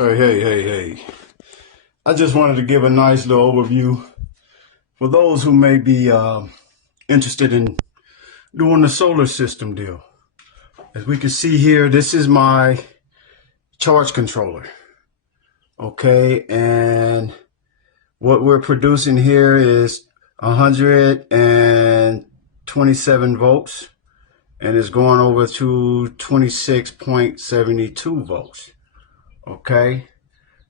Hey. I just wanted to give a nice little overview for those who may be interested in doing the solar system deal. As we can see here, this is my charge controller. Okay, and what we're producing here is 127 volts, and it's going over to 26.72 volts. Okay,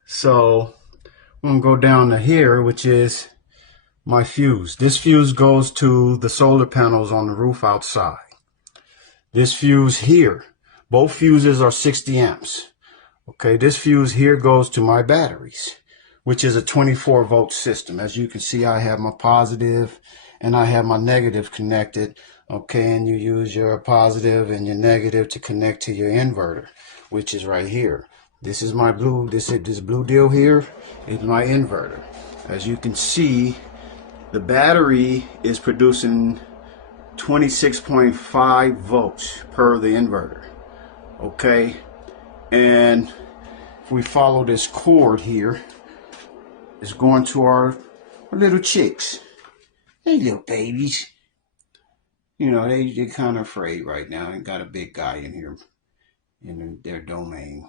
so I'm gonna go down to here, which is my fuse. This fuse goes to the solar panels on the roof outside. This fuse here, both fuses are 60 amps. Okay, this fuse here goes to my batteries, which is a 24 volt system. As you can see, I have my positive and I have my negative connected. Okay, and you use your positive and your negative to connect to your inverter, which is right here. This is my blue, this blue deal here is my inverter. As you can see, the battery is producing 26.5 volts per the inverter. Okay, and if we follow this cord here, it's going to our little chicks. Hey, little babies. You know, they're kind of afraid right now. They got a big guy in here in their domain.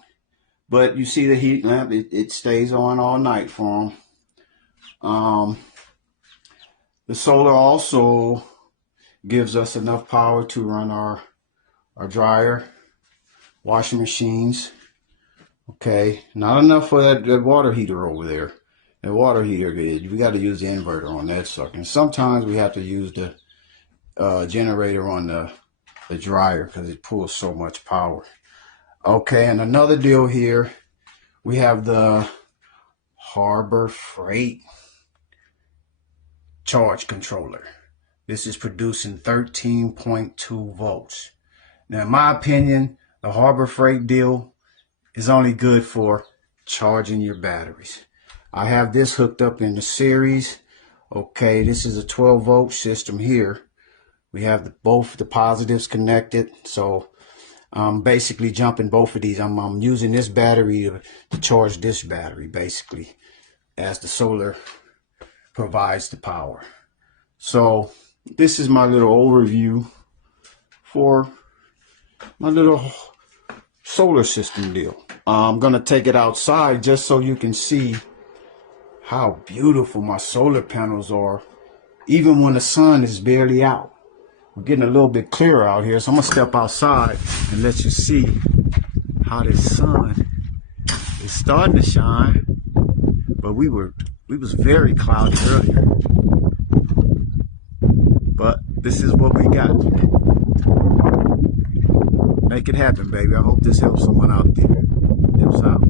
But you see the heat lamp, it stays on all night for them. The solar also gives us enough power to run our dryer, washing machines. Okay, not enough for that water heater over there. That water heater, we got to use the inverter on that sucker. And sometimes we have to use the generator on the dryer because it pulls so much power. Okay, and another deal here, we have the Harbor Freight charge controller. This is producing 13.2 volts. Now, in my opinion, the Harbor Freight deal is only good for charging your batteries. I have this hooked up in the series. Okay, this is a 12 volt system here. We have both the positives connected, so I'm basically jumping both of these. I'm using this battery to charge this battery, basically, as the solar provides the power. So this is my little overview for my little solar system deal. I'm going to take it outside just so you can see how beautiful my solar panels are, even when the sun is barely out. We're getting a little bit clearer out here, so I'm gonna step outside and let you see how this sun is starting to shine. But we was very cloudy earlier. But this is what we got. Make it happen, baby. I hope this helps someone out there. Helps out.